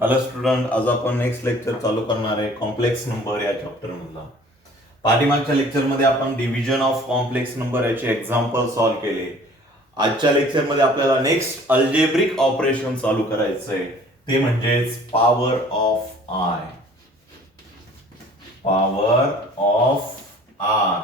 Hello student, आज आपण next lecture चालू करणार आहे कॉम्प्लेक्स नंबर या चॅप्टर मधला. पाठीमागच्या लेक्चर मध्ये आपण डिव्हिजन ऑफ कॉम्प्लेक्स नंबर याचे एक्झाम्पल सॉल्व्ह केले. आजच्या लेक्चर मध्ये आपल्याला नेक्स्ट अल्जेब्रिक ऑपरेशन चालू करायचंय, ते म्हणजेच power of I. Power of I.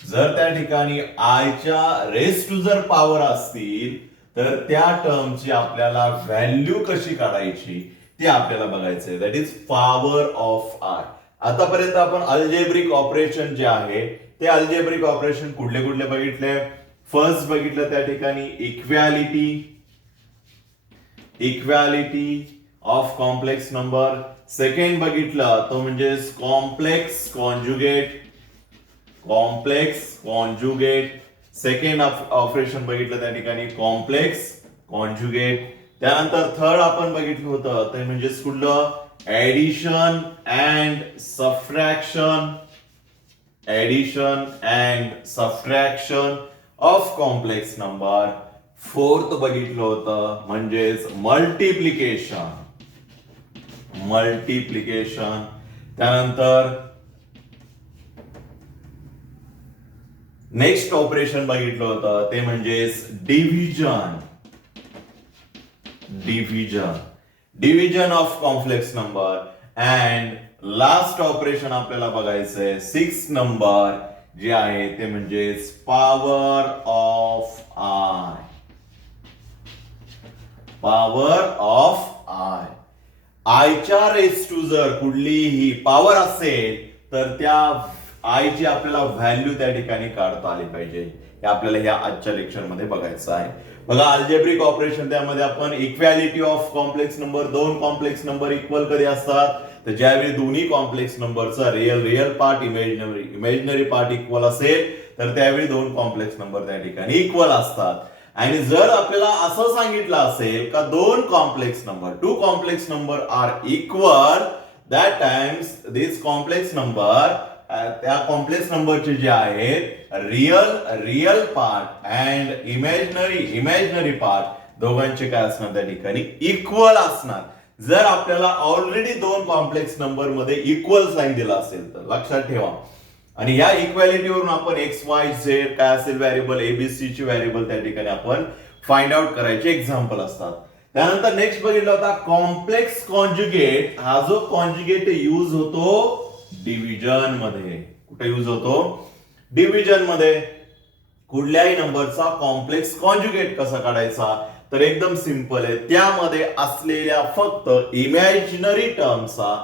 जर त्या ठिकाणी आयच्या रेस टू जर पॉवर असतील तर त्या टर्मची आपल्याला व्हॅल्यू कशी काढायची ते आपल्याला बघायचंय. That is power of I. आतापर्यंत आपण अल्जेब्रिक ऑपरेशन जे आहे ते अल्जेब्रिक ऑपरेशन कुठले कुठले बघितले. फर्स्ट बघितलं त्या ठिकाणी equality of complex number. Second बघितलं तो म्हणजे कॉम्प्लेक्स कॉन्जुगेट. सेकंड ऑपरेशन बघितलं त्या ठिकाणी कॉम्प्लेक्स कॉन्जुगेट. त्यानंतर थर्ड आपण बघितलं होतं ते म्हणजे कुठलं addition and subtraction of complex number. Fourth बघितलं होतं म्हणजेच मल्टिप्लिकेशन. त्यानंतर नेक्स्ट ऑपरेशन बघितलं होतं ते म्हणजेच division of complex number. And last operation आपल्याला बघायचंय 6 नंबर जे आहे ते म्हणजेच पॉवर ऑफ आय. आयच्या रेस टू जर कुठलीही पॉवर असेल तर त्या आयची आपल्याला व्हॅल्यू त्या ठिकाणी काढता आली पाहिजे. हे आपल्याला या आजच्या लेक्चर मध्ये बघायचं आहे. बघा, अल्जेब्रिक ऑपरेशन त्यामध्ये आपण इक्वॅलिटी ऑफ कॉम्प्लेक्स नंबर. दोन कॉम्प्लेक्स नंबर इक्वल कधी असतात तर ज्यावेळी दोन्ही कॉम्प्लेक्स नंबरचा real part imaginary part equal असेल तर त्यावेळी दोन कॉम्प्लेक्स नंबर त्या ठिकाणी इक्वल असतात. आणि जर आपल्याला असं सांगितलं असेल का two complex number are equal, that times this complex number त्या कॉम्प्लेक्स नंबरचे जे आहेत real part and imaginary part दोघांचे काय असणार त्या ठिकाणी इक्वल असणार. जर आपल्याला ऑलरेडी दोन कॉम्प्लेक्स नंबर मध्ये इक्वल साइन दिला असेल तर लक्षात ठेवा. आणि या इक्वॅलिटीवरून आपण एक्स वाय झेड काय असेल व्हेरिएबल एबीसी ची व्हेरिएबल त्या ठिकाणी आपण फाइंड आउट करायचे एक्झाम्पल असतात. त्यानंतर नेक्स्ट बघितलं होता कॉम्प्लेक्स कॉन्जुगेट. हा जो कॉन्जुगेट यूज होतो डिव्हिजन मध्ये. कुठे यूज होतो? डिव्हिजन मध्ये. कुठल्याही नंबरचा कॉम्प्लेक्स कॉन्जुगेट कसा काढायचा तर एकदम सिंपल आहे. त्यामध्ये असलेल्या फक्त इमॅजिनरी टर्मचा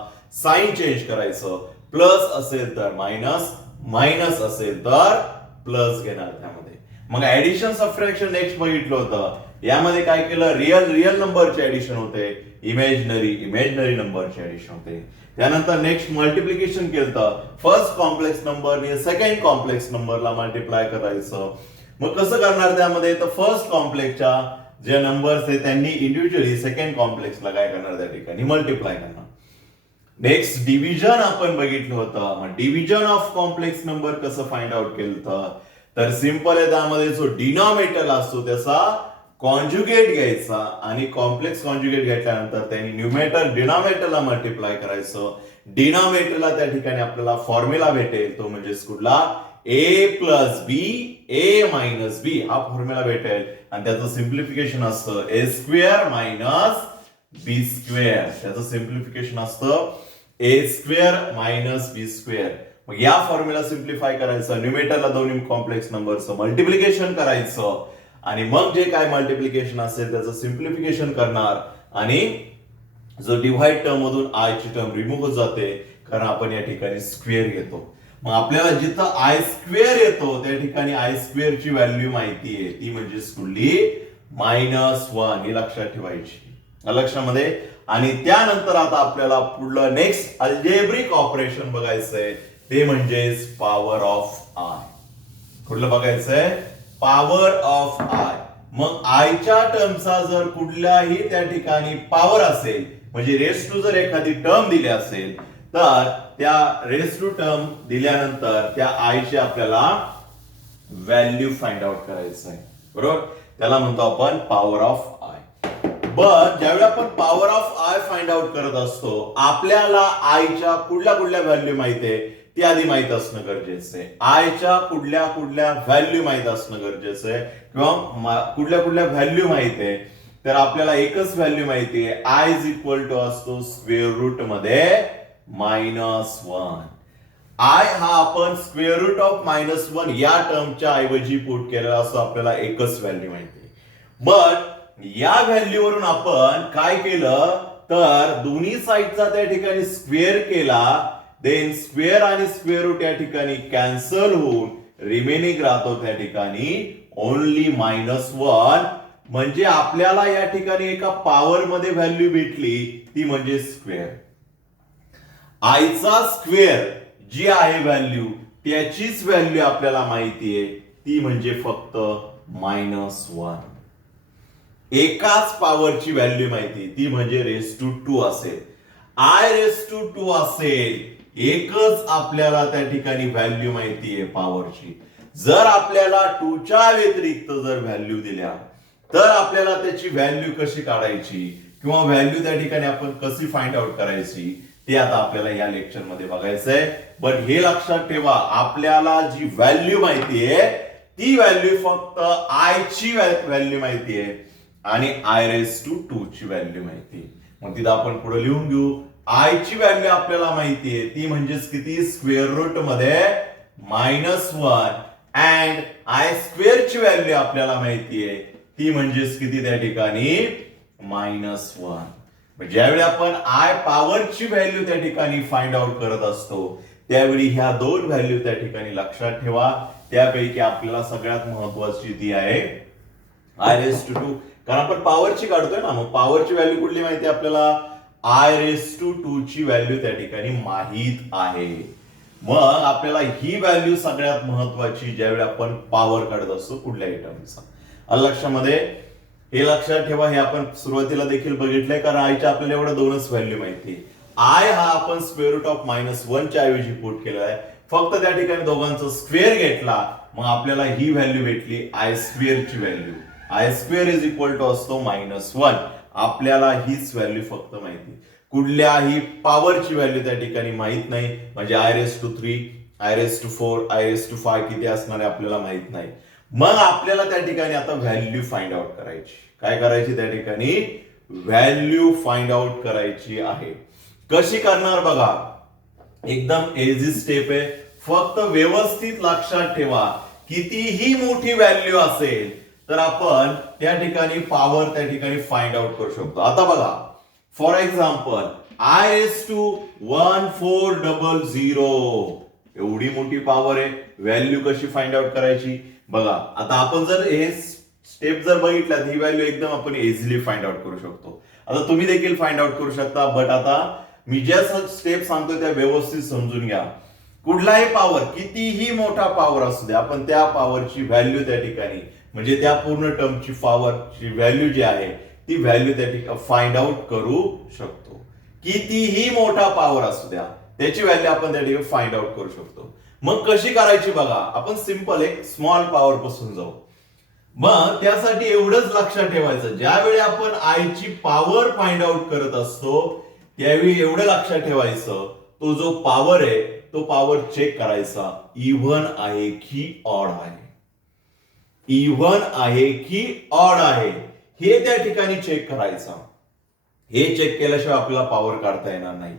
साइन चेंज करायचं. प्लस असेल तर मायनस असेल तर प्लस घेणार त्यामध्ये. मग ऍडिशन सबट्रॅक्शन नेक्स्ट बघितलं होतं. यामध्ये काय केलं? रिअल नंबरचे ऍडिशन होते, इमॅजिनरी नंबरचे ऍडिशन होते. त्यानंतर नेक्स्ट मल्टिप्लिकेशन केलं. फर्स्ट कॉम्प्लेक्स नंबरने सेकंड कॉम्प्लेक्स नंबरला मल्टिप्लाय करायचं. मग कसं करणार त्यामध्ये तर फर्स्ट कॉम्प्लेक्सच्या जे नंबर्स आहेत त्यांनी इंडिव्हिज्युअली सेकंड कॉम्प्लेक्सला काय करणार त्या ठिकाणी मल्टिप्लाय करणार. नेक्स्ट डिव्हिजन आपण बघितलं होतं. मग डिव्हिजन ऑफ कॉम्प्लेक्स नंबर कसं फाइंड आउट केलं तर सिंपल आहे. त्यामध्ये जो डिनॉमिनेटर असतो त्याचा कॉन्जुगेट घ्यायचा आणि कॉम्प्लेक्स कॉन्जुगेट घेतल्यानंतर त्यांनी न्यूमरेटर डिनॉमिनेटरला मल्टिप्लाय करायचं. डिनॉमिनेटरला त्या ठिकाणी आपल्याला फॉर्म्युला भेटेल तो म्हणजे कुठला ए प्लस बी ए मायनस बी हा फॉर्म्युला भेटेल. आणि त्याचं सिम्प्लिफिकेशन असतं ए स्क्वेअर मायनस बी स्क्वेअर. त्याचं सिम्प्लिफिकेशन असतं ए स्क्वेअर मायनस बी स्क्वेअर. मग या फॉर्म्युला सिम्प्लिफाय करायचं. न्यूमरेटरला दोन्ही कॉम्प्लेक्स नंबरचं मल्टिप्लिकेशन करायचं आणि मग जे काय मल्टिप्लिकेशन असेल त्याचं सिम्प्लिफिकेशन करणार. आणि जो डिव्हाइड टर्म मधून आय ची टर्म रिमूव्ह होत जाते कारण आपण या ठिकाणी स्क्वेअर घेतो. मग आपल्याला जिथं आय स्क्वेअर येतो त्या ठिकाणी आय स्क्वेअर ची व्हॅल्यू माहिती आहे, ती म्हणजे कुठली -1. ही लक्षात ठेवायची लक्षामध्ये. आणि त्यानंतर आता आपल्याला पुढलं नेक्स्ट अल्जेब्रिक ऑपरेशन बघायचंय ते म्हणजेच पॉवर ऑफ आय. कुठलं बघायचंय? Power of I. मग आयच्या टर्मचा जर कुठल्याही त्या ठिकाणी पॉवर असेल म्हणजे रेस टू जर एखादी टर्म दिली असेल तर त्या रेस टू टर्म दिल्यानंतर त्या आयची आपल्याला व्हॅल्यू फाइंड आउट करायचं आहे. बरोबर? त्याला म्हणतो आपण पॉवर ऑफ आय. पण ज्यावेळी आपण power of I find out करत असतो आपल्याला आयच्या कुठल्या कुठल्या व्हॅल्यू माहिती आहे ती आधी माहित असणं गरजेचं आहे. आयच्या कुठल्या कुठल्या व्हॅल्यू माहित असणं गरजेचं आहे किंवा कुठल्या कुठल्या व्हॅल्यू माहित आहे. तर आपल्याला एकच व्हॅल्यू माहिती आहे, आय इज इक्वल टू असतो स्क्वेअर रूट मध्ये -1. आय हा आपण स्क्वेअर रूट ऑफ -1 या टर्मच्या ऐवजी पुट केलेला असतो. आपल्याला एकच व्हॅल्यू माहिती आहे. बट या व्हॅल्यूवरून आपण काय केलं तर दोन्ही साईडचा त्या ठिकाणी स्क्वेअर केला, देन स्क्वेअर आणि स्क्वेअर रूट या ठिकाणी कॅन्सल होऊन रिमेनिंग राहतो त्या ठिकाणी ओनली -1. म्हणजे आपल्याला या ठिकाणी एका पॉवर मध्ये व्हॅल्यू भेटली ती म्हणजे स्क्वेअर. आयचा स्क्वेअर जी आहे व्हॅल्यू त्याचीच व्हॅल्यू आपल्याला माहिती आहे ती म्हणजे फक्त -1. एकाच पॉवरची व्हॅल्यू माहिती ती म्हणजे रेस टू 2 असेल. आय रेस टू 2 असेल, एकच आपल्याला त्या ठिकाणी व्हॅल्यू माहिती आहे पॉवरची. जर आपल्याला 2 च्या व्यतिरिक्त जर व्हॅल्यू दिल्या तर आपल्याला त्याची व्हॅल्यू कशी काढायची किंवा व्हॅल्यू त्या ठिकाणी आपण कशी फाइंड आउट करायची ते आता आपल्याला या लेक्चर मध्ये बघायचंय. बट हे लक्षात ठेवा, आपल्याला जी व्हॅल्यू माहिती आहे ती व्हॅल्यू फक्त आय ची व्हॅल्यू माहिती आहे आणि आय रेस टू 2 ची व्हॅल्यू माहिती आहे. मग तिथं आपण पुढे लिहून घेऊ, आय ची व्हॅल्यू आपल्याला माहिती आहे ती म्हणजेच किती स्क्वेअर रूट मध्ये -1 अँड आय स्क्वेअर ची व्हॅल्यू आपल्याला माहिती आहे ती म्हणजेच किती त्या ठिकाणी -1. ज्यावेळी आपण आय पॉवरची व्हॅल्यू त्या ठिकाणी फाइंड आउट करत असतो त्यावेळी ह्या दोन व्हॅल्यू त्या ठिकाणी लक्षात ठेवा. त्यापैकी आपल्याला सगळ्यात महत्वाची ती आहे आय रेस टू 2, कारण आपण पॉवरची काढतोय ना. मग पॉवरची व्हॅल्यू कुठली माहिती आपल्याला, आय रेस टू 2 ची व्हॅल्यू त्या ठिकाणी माहित आहे. मग आपल्याला ही व्हॅल्यू सगळ्यात महत्वाची ज्यावेळी आपण पॉवर काढत असतो कुठल्याही टर्मचा. लक्षामध्ये हे लक्षात ठेवा. हे आपण सुरुवातीला देखील बघितलंय कारण आयच्या आपल्याला एवढं दोनच व्हॅल्यू माहिती. आय हा आपण स्क्वेअर रूट ऑफ -1 च्या ऐवजी पुट केला आहे, फक्त त्या ठिकाणी दोघांचा स्क्वेअर घेतला मग आपल्याला ही व्हॅल्यू भेटली आय स्क्वेअर ची value. I square is equal to असतो -1. आपल्याला हीच व्हॅल्यू फक्त माहिती, कुठल्याही पॉवरची व्हॅल्यू त्या ठिकाणी माहित नाही. म्हणजे i raise to 3, i raise to 4, i raise to 5 किती असणार आहे आपल्याला माहित नाही. मग आपल्याला त्या ठिकाणी आता व्हॅल्यू फाइंड आउट करायची. काय करायची त्या ठिकाणी व्हॅल्यू फाइंड आउट करायची आहे. कशी करणार बघा, एकदम इझी स्टेप आहे. फक्त व्यवस्थित लक्षात ठेवा, कितीही मोठी व्हॅल्यू असेल तर आपण त्या ठिकाणी पॉवर त्या ठिकाणी फाइंड आउट करू शकतो. आता बघा for example i raise to 1400, एवढी मोठी पॉवर आहे, व्हॅल्यू कशी फाइंड आउट करायची बघा. आता आपण जर हे स्टेप जर बघितल्यात ही व्हॅल्यू एकदम आपण इझिली फाइंड आउट करू शकतो. आता तुम्ही देखील फाइंड आउट करू शकता. बट आता मी ज्या स्टेप सांगतोय त्या व्यवस्थित समजून घ्या. कुठलाही पॉवर कितीही मोठा पॉवर असू द्या आपण त्या पॉवरची व्हॅल्यू त्या ठिकाणी म्हणजे त्या पूर्ण टर्मची पॉवरची व्हॅल्यू जी आहे ती व्हॅल्यू त्या ठिकाणी फाइंड आउट करू शकतो. कितीही मोठा पॉवर असू द्या त्याची व्हॅल्यू आपण त्या ठिकाणी फाइंड आउट करू शकतो. मग कशी करायची बघा, आपण सिंपल एक स्मॉल पॉवर पासून जाऊ. मग त्यासाठी एवढंच लक्षात ठेवायचं, ज्यावेळी आपण आयची पॉवर फाइंड आउट करत असतो त्यावेळी एवढं लक्षात ठेवायचं तो जो पॉवर आहे तो पॉवर चेक करायचा इव्हन आहे की ऑड आहे. इव्हन आहे की ऑड आहे हे त्या ठिकाणी चेक करायचा. हे चेक केल्याशिवाय आपल्याला पॉवर काढता येणार नाही.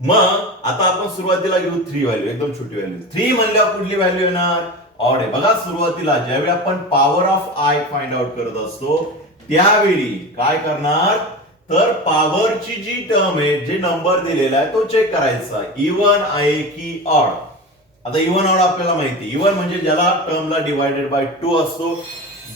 मग आता आपण सुरुवातीला घेऊ 3 व्हॅल्यू, एकदम छोटी व्हॅल्यू. 3 म्हणल्यावर कुठली व्हॅल्यू येणार, ऑड आहे. बघा सुरुवातीला ज्यावेळी आपण power of I find out करत असतो त्यावेळी काय करणार तर पॉवरची जी टर्म आहे जे नंबर दिलेला आहे तो चेक करायचा इव्हन आहे की ऑड. आता इव्हन ऑड आपल्याला माहिती, इव्हन म्हणजे ज्याला टर्मला डिवायडेड बाय 2 असतो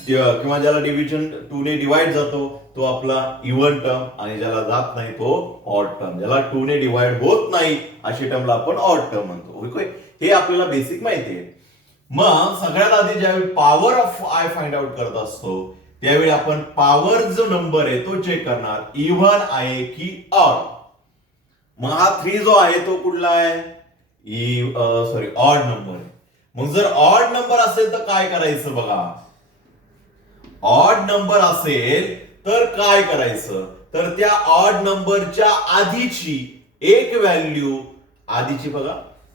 किंवा ज्याला डिव्हिजन 2 ने डिवाइड जातो तो आपला इव्हन टर्म आणि ज्याला जात नाही तो ऑड टर्म. ज्याला 2 ने डिवाइड होत नाही अशी टर्मला आपण ऑड टर्म म्हणतो. ओके, हे आपल्याला बेसिक माहिती आहे. मग सगळ्यात आधी ज्यावेळी power of I find out करत असतो त्यावेळी आपण पॉवर जो नंबर आहे तो चेक करणार इव्हन आहे की ऑड. मग हा 3 जो आहे तो कुठला आहे, ऑड नंबर आहे. मग जर ऑड नंबर असेल तर काय करायचं बघा, ऑड नंबर असेल तर काय करायचं, तर त्या ऑड नंबरच्या आधीची एक व्हॅल्यू, आधीची बघा,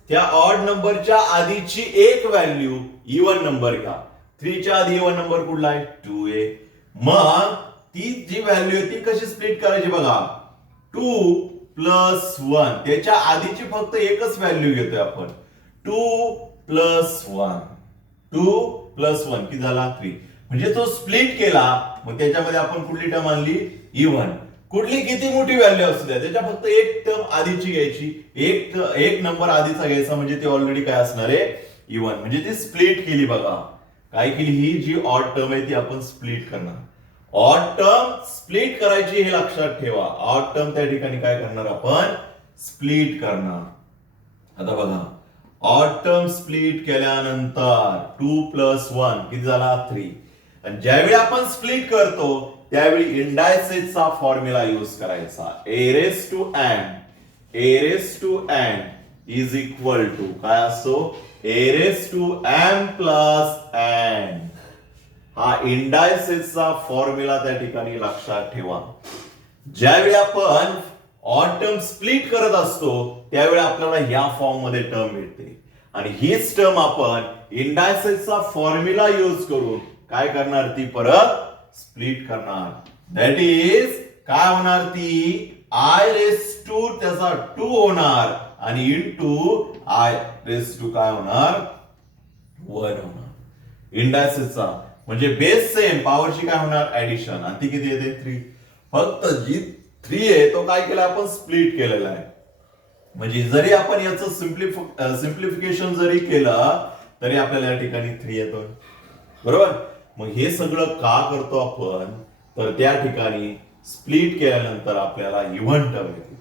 त्या ऑड नंबरच्या आधीची एक व्हॅल्यू इवन नंबर घ्या. 3 च्या आधी इवन नंबर कुठला आहे, 2a. मग ती जी व्हॅल्यू आहे ती कशी स्प्लिट करायची बघा, 2 प्लस 1, त्याच्या आधीची फक्त एकच व्हॅल्यू घेतोय आपण, 2 प्लस 1, 2 प्लस 1 किती झाला, 3. म्हणजे तो स्प्लिट केला, मग त्याच्यामध्ये आपण कुठली टर्म आणली, इवन. कुठली किती मोठी व्हॅल्यू असू द्या, त्याच्या फक्त एक टर्म आधीची घ्यायची, एक नंबर आधीचा घ्यायचा, म्हणजे ती ऑलरेडी काय असणार आहे, इवन. म्हणजे ती स्प्लिट केली बघा. काय केली, ही जी ऑड टर्म आहे ती आपण स्प्लिट करणार. ऑड टर्म स्प्लिट करायची हे लक्षात ठेवा. ऑड टर्म त्या ठिकाणी काय करणार आपण, स्प्लिट करणार. आता बघा, ऑड टर्म स्प्लिट केल्यानंतर 2 प्लस 1 किती झाला, 3. आणि ज्यावेळी आपण स्प्लिट करतो त्यावेळी इंडायसेसचा फॉर्म्युला यूज करायचा. a raised to n is equal to काय असतो, a raised to m plus n. हा इंडायसेसचा फॉर्म्युला त्या ठिकाणी लक्षात ठेवा. ज्यावेळी आपण ऑड टर्म स्प्लिट करत असतो त्यावेळी आपल्याला या फॉर्म मध्ये टर्म मिळते, आणि हीच टर्म आपण इंडायसेसचा फॉर्म्युला यूज करून काय करणार, ती परत स्प्लिट करणार. दॅट इज काय होणार, ती आय रेस टू त्याचा 2 होणार, आणि इंटू आय रेस टू काय होणार, 1 होणार. इंडायसेसचा म्हणजे बेस सेम, पॉवरची काय होणार, ऍडिशन, आणि ती किती येते, 3. फक्त जी 3 आहे तो काय केला आपण, स्प्लिट केलेला आहे. म्हणजे जरी आपण याचं सिम्प्लिफिकेशन जरी केलं तरी आपल्याला या ठिकाणी 3 येतो, बरोबर. मग हे सगळं का करतो आपण, तर त्या ठिकाणी स्प्लिट केल्यानंतर आपल्याला इव्हन टर्म येते.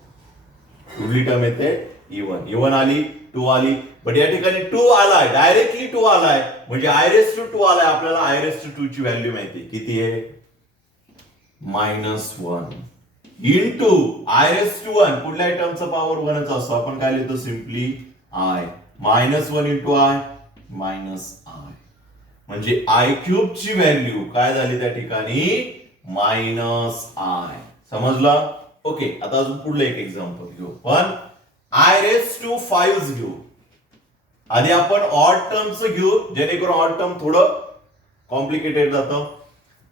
कुठली टर्म येते, इव्हन. इव्हन आली, 2 आली, बट या ठिकाणी 2 आलाय, डायरेक्टली 2 आलाय, म्हणजे आय रेस टू 2 आलाय. आपल्याला आय रेस टू 2 ची व्हॅल्यू माहिती किती आहे, -1 इंटू आय रेस टू 1. कुठल्याही टर्मचा पॉवर 1च असतो, आपण काय लिहितो, simply I. -1 into I -I, म्हणजे आय क्यूब ची व्हॅल्यू काय झाली त्या ठिकाणी, -आय. समजलं, ओके. आता अजून पुढलं एक एक्झाम्पल घेऊ. पण आय रेस टू 5 घेऊ. आधी आपण ऑड टर्मचं घेऊ, जेणेकरून ऑड टर्म थोडं कॉम्प्लिकेटेड जातं.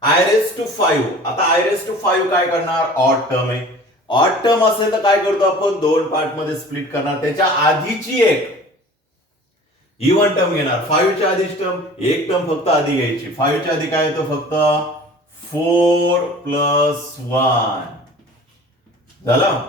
I raise to 5. आता आय रेस टू 5 काय करणार, ऑड टर्म आहे. ऑड टर्म असेल तर काय करतो आपण, 2 पार्ट मध्ये स्प्लिट करणार. त्याच्या आधीची एक इव्हन टर्म घेणार. 5 च्या आधीच टर्म, एक टर्म फक्त आधी घ्यायची. 5 च्या आधी काय येतं, फक्त 4 प्लस 1 झालं.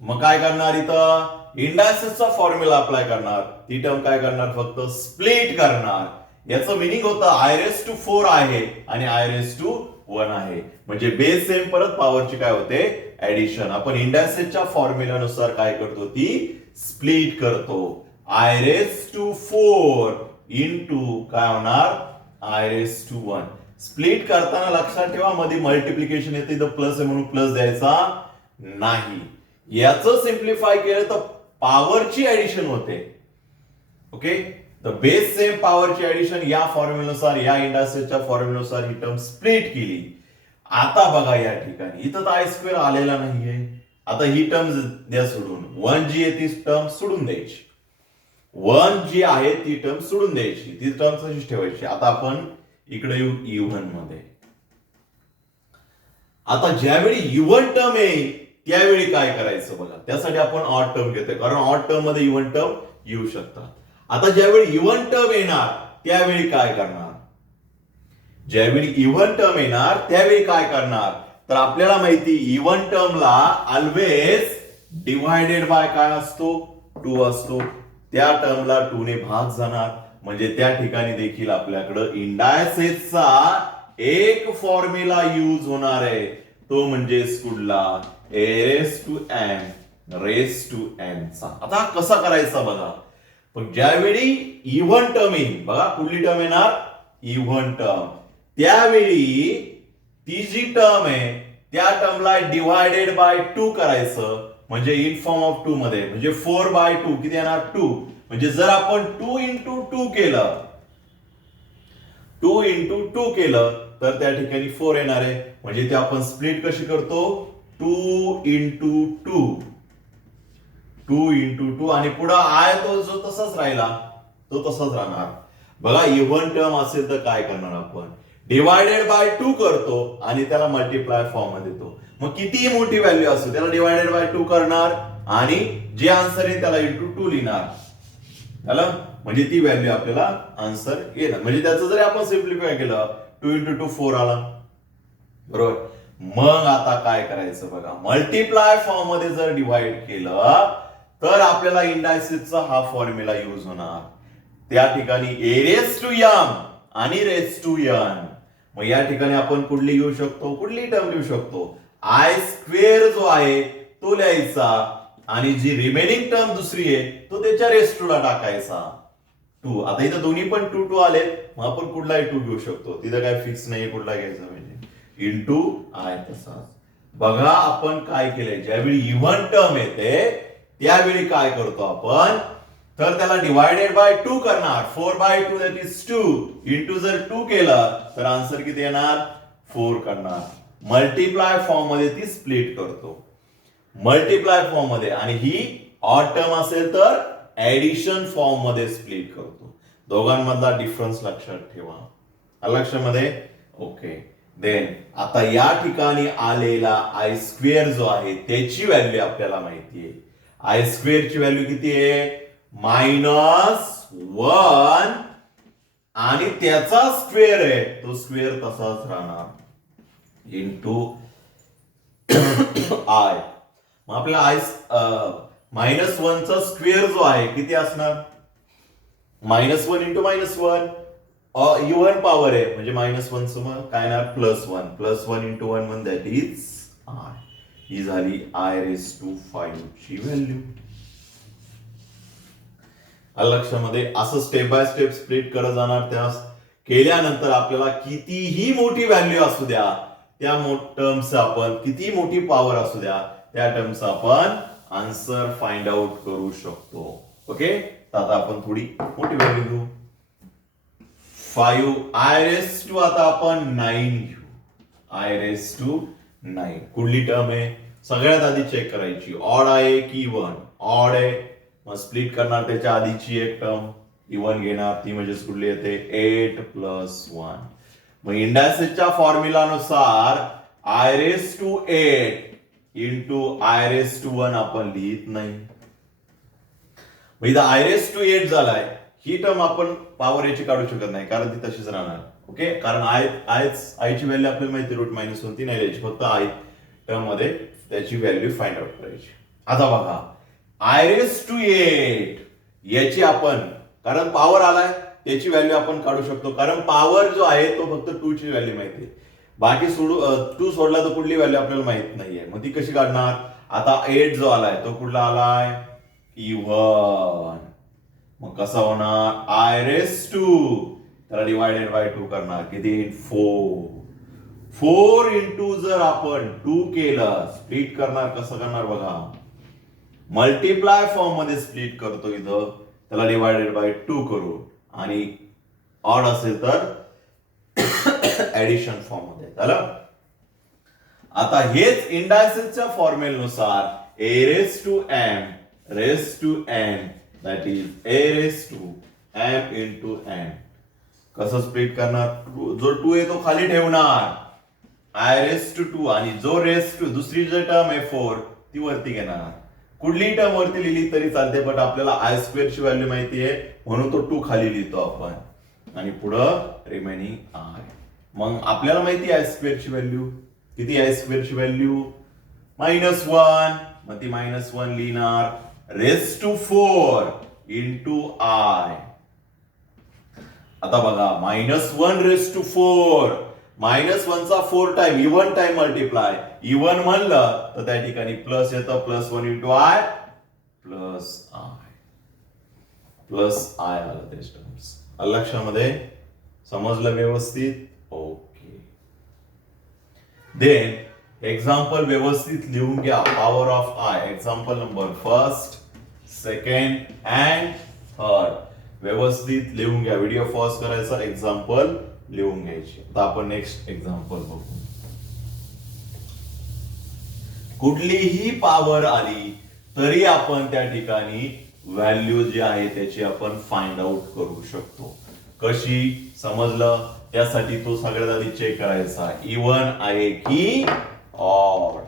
मग काय करणार, इथं इंडायसेसचा फॉर्म्युला अप्लाय करणार. ती टर्म काय करणार, फक्त स्प्लिट करणार. याचं मिनिंग होतं आय रेस टू 4 आहे आणि आय रेस टू 1 आहे, म्हणजे बेस सेम, परत पॉवरची काय होते, ऍडिशन. आपण इंडायसेसच्या फॉर्म्युल्यानुसार काय करतो, ती स्प्लिट करतो. आय रेस टू 4 इंटू काय होणार, आय रेस टू 1. स्प्लिट करताना लक्षात ठेवा मध्ये मल्टिप्लिकेशन येते, इथं प्लस आहे म्हणून प्लस द्यायचा नाही. याचं सिम्प्लिफाय केलं तर पॉवरची ऍडिशन होते. ओके, तर बेस सेम पॉवरची ऍडिशन या फॉर्म्युल्यानुसार, या इंडायसेसच्या फॉर्म्युल्यानुसार ही टर्म स्प्लिट केली. आता बघा या ठिकाणी इथं तर आय स्क्वेअर आलेला नाहीये. आता ही टर्म द्या सोडून, 1 जी आहे ती टर्म सोडून द्यायची. 1 जी आहे ती टर्म सोडून द्यायची, ती टर्म तशीच ठेवायची. आता आपण इकडे येऊ इव्हन मध्ये. आता ज्यावेळी इव्हन टर्म येईल त्यावेळी काय करायचं बघा, त्यासाठी आपण ऑड टर्म घेतोय, कारण ऑड टर्म मध्ये इव्हन टर्म येऊ शकतात. आता ज्यावेळी इव्हन टर्म येणार त्यावेळी काय करणार, ज्यावेळी इव्हन टर्म येणार त्यावेळी काय करणार, तर आपल्याला माहिती इव्हन टर्मला ऑलवेज डिवायडेड बाय काय असतो, 2 असतो. त्या टर्मला 2 ने भाग जाणार, म्हणजे त्या ठिकाणी देखील आपल्याकडं इंडायसेसचा एक फॉर्म्युला यूज होणार आहे, तो म्हणजे कुठला, a raised to n raised to n चा. आता कसा करायचा बघा, पण ज्यावेळी इव्हन टर्म येईल बघा, कुठली टर्म येणार, इव्हन टर्म, त्यावेळी ती जी टर्म आहे त्या टर्मला डिवायडेड बाय 2 करायचं, म्हणजे इन फॉर्म ऑफ 2 मध्ये, म्हणजे 4/2 किती येणार, 2. म्हणजे जर आपण 2 into 2 केलं, 2 into 2 केलं तर त्या ठिकाणी 4 येणार आहे. म्हणजे ते आपण स्प्लिट कशी करतो, 2 into 2, 2 into 2, आणि पुढे आय तो जो तसाच राहिला तो तसाच राहणार. बघा इव्हन टर्म असेल तर काय करणार आपण, डिवायडेड बाय 2 करतो आणि त्याला मल्टिप्लाय फॉर्म मध्ये देतो. मग कितीही मोठी व्हॅल्यू असो त्याला डिवायडेड बाय 2 करणार आणि जे आन्सर आहे त्याला इंटू 2 लिहिणार. झालं, म्हणजे ती व्हॅल्यू आपल्याला आन्सर येणार. म्हणजे त्याचं जरी आपण सिम्प्लिफाय केलं 2 into 2 4 आला. बरोबर. मग आता काय करायचं बघा, मल्टिप्लाय फॉर्म मध्ये जर डिवाइड केलं तर आपल्याला इंडायसिसचा हा फॉर्म्युला यूज होणार. त्या ठिकाणी a raised to m आणि raised to n. मग या ठिकाणी आपण कुठली घेऊ शकतो, कुठली टर्म लिहू शकतो, आय स्क्वेअर जो आहे तो लिहायचा आणि जी रिमेनिंग टर्म दुसरी आहे तो त्याच्या रेस्ट टू ला टाकायचा 2. आता इथं दोन्ही पण 2 2 आले, मग आपण कुठलाही 2 घेऊ शकतो, तिथं काय फिक्स नाहीये कुठला घ्यायचा, म्हणजे इंटू आय. तसाच बघा आपण काय केलंय, ज्यावेळी इव्हन टर्म येते त्यावेळी काय करतो आपण, तर त्याला डिवायडेड बाय 2 करणार. 4/2 दॅट इज 2 इंटू जर 2 केलं तर आन्सर किती येणार, 4 करणार. मल्टिप्लाय फॉर्म मध्ये ती स्प्लिट करतो, मल्टिप्लाय फॉर्म मध्ये, आणि ही ऑड टर्म असेल तर ऍडिशन फॉर्म मध्ये स्प्लिट करतो. दोघांमधला डिफरन्स लक्षात ठेवा. लक्षामध्ये ओके. देन आता या ठिकाणी आलेला आय स्क्वेअर जो आहे त्याची व्हॅल्यू आपल्याला माहिती आहे. आय स्क्वेअर ची व्हॅल्यू किती आहे, -1, आणि त्याचा स्क्वेअर आहे तो स्क्वेअर तसाच राहणार इंटू आय. मग आपल्याला आय -1 चा स्क्वेअर जो आहे किती असणार, -1 इंटू -1, इव्हन पॉवर आहे म्हणजे -1 चं काय येणार, +1, +1 इंटू 1 दॅट इज आय. ही झाली आय रेस टू 5 ची व्हॅल्यू. लक्षामध्ये असं स्टेप बाय स्टेप स्प्लिट करत जाणार. त्या केल्यानंतर आपल्याला कितीही मोठी व्हॅल्यू असू द्या त्या टर्म्स आपण, किती मोठी पॉवर असू द्या त्या टर्म्स आपण आन्सर फाइंड आउट करू शकतो. ओके. आता आपण थोडी मोठी व्हॅल्यू घेऊ, 5 आय रेस टू, आता आपण 9 घेऊ, आय रेस टू 9. कुठली टर्म आहे सगळ्यात आधी चेक करायची, ऑड आहे की इव्हन. ऑड आहे मग स्प्लिट करणार त्याच्या आधीची एक टर्म, इव्हन घेणार, ती म्हणजे कुठली येते 8 + 1. मग इंडायसिसच्या फॉर्म्युलानुसार i raise to 8 into i raise to 1 आपण लिहित नाही. मग इथं आय रेस टू 8 झालाय, ही टर्म आपण पॉवर याची काढू शकत नाही कारण ती तशीच राहणार. ओके. कारण आयची व्हॅल्यू आपल्याला माहिती √-1 ती नाही द्यायची, फक्त आय टर्म मध्ये त्याची व्हॅल्यू फाइंड आउट करायची. आता बघा आय रेस टू 8 याची आपण, कारण पॉवर आलाय त्याची व्हॅल्यू आपण काढू शकतो, कारण पॉवर जो आहे तो फक्त 2 ची व्हॅल्यू माहिती आहे, बाकी 2 सोडला तर कुठली व्हॅल्यू आपल्याला माहित नाहीये. मग ती कशी काढणार, आता 8 जो आलाय तो कुठला आलाय, इव्हन. मग कसा होणार, आय रेस टू, त्याला डिवायडेड बाय 2 करणार, किती 4 इंटू जर आपण 2 केलं, स्प्लिट करणार, कसं करणार बघा, मल्टिप्लाय फॉर्म मध्ये स्प्लिट करतो इथं, त्याला डिवायडेड बाय 2 करू, आणि ऑड असेल तर ऍडिशन फॉर्म मध्ये. झालं. आता हेच इंडायसिसच्या फॉर्म्युल्यानुसार a raise to m raise to n that is a raise to m into n. कसं स्प्लिट करणार, जो 2 आहे तो खाली ठेवणार, आय रेस टू 2, आणि जो रेस टू दुसरी जी टर्म आहे 4 ती वरती घेणार. कुठली टर्म वरती लिहिली तरी चालते, बट आपल्याला आय स्क्वेअर ची व्हॅल्यू माहिती आहे म्हणून तो 2 खाली लिहितो आपण, आणि पुढं रिमेनिंग आय. मग आपल्याला माहिती आहे आय स्क्वेअर ची व्हॅल्यू किती, आय स्क्वेअर ची व्हॅल्यू -1, मग ती -1 लिहिणार, रेस टू 4 इंटू आय. आता बघा -1 रेस टू 4, -1 चा 4 time, even time multiply, even म्हणलं तर त्या ठिकाणी प्लस येतं, +1 इंटू आय प्लस आय आलं तेच टर्म्स. लक्षामध्ये समजलं व्यवस्थित. ओके. देन एक्झाम्पल व्यवस्थित लिहून घ्या, power of I. Example number 1, 2 and 3 व्यवस्थित लिहून घ्या. व्हिडिओ पॉज करायचा, एक्झाम्पल लिहून घ्यायची. आता आपण नेक्स्ट एक्झाम्पल बघू. कुठलीही पॉवर आली तरी आपण त्या ठिकाणी व्हॅल्यू जी आहे त्याची आपण फाइंड आउट करू शकतो. कशी समजलं? त्यासाठी तो सगळ्यात आधी चेक करायचा इव्हन आहे की ऑड,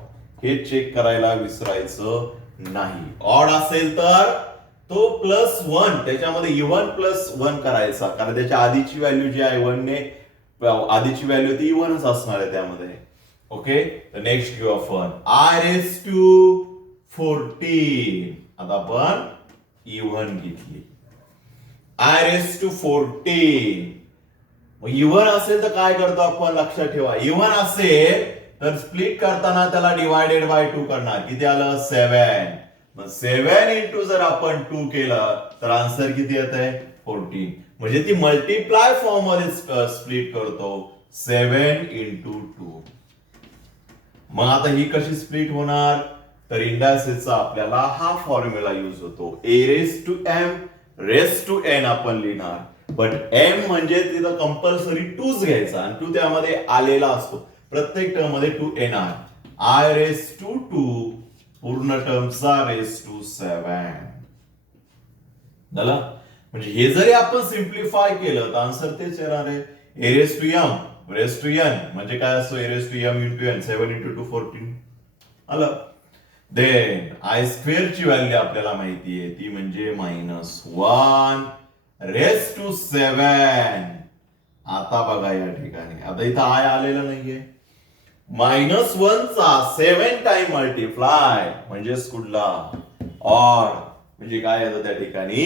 हे चेक करायला विसरायचं नाही. ऑड असेल तर तो +1 त्याच्यामध्ये इव्हन +1 करायचा, कारण त्याच्या आधीची व्हॅल्यू जी आहे 1 ने आधीची व्हॅल्यू ती इव्हनच असणार आहे त्यामध्ये. ओके, तर नेक्स्ट घेऊ आपण I14. आता आपण इव्हन घेतली I14. इव्हन असेल तर काय करतो आपण लक्षात ठेवा. इव्हन असेल तर स्प्लिट करताना त्याला डिवायडेड बाय 2 करणार. किती आलं? 7. मग 7 इंटू जर आपण 2 केलं तर आन्सर किती येत आहे? 14. म्हणजे ती मल्टिप्लाय फॉर्म मध्ये स्प्लिट करतो 7 इंटू 2. मग आता ही कशी स्प्लिट होणार? तर इंडायसेसचा आपल्याला हा फॉर्म्युला यूज होतो. a⁻m⁴n आपण लिहिणार. बट m म्हणजे तिथं कंपल्सरी 2च घ्यायचा आणि 2 त्यामध्ये आलेला असतो. प्रत्येक टर्म मध्ये 2 येणार. I2 पूर्ण टर्मचा r7 झालं. म्हणजे हे जरी आपण सिम्प्लिफाय केलं तर आन्सर तेच येणार आहे. a⁻m⁴n म्हणजे काय असतो? a⁻m⁴n 7 इंटू 2 14 आलं. देन I² ची व्हॅल्यू आपल्याला माहिती आहे, ती म्हणजे -1⁻7. आता बघा या ठिकाणी, आता इथं आय आलेलं नाहीये. -1 चा 7 टाइम मल्टिप्लाय म्हणजेच कुठला? ऑड. म्हणजे काय येतं त्या ठिकाणी?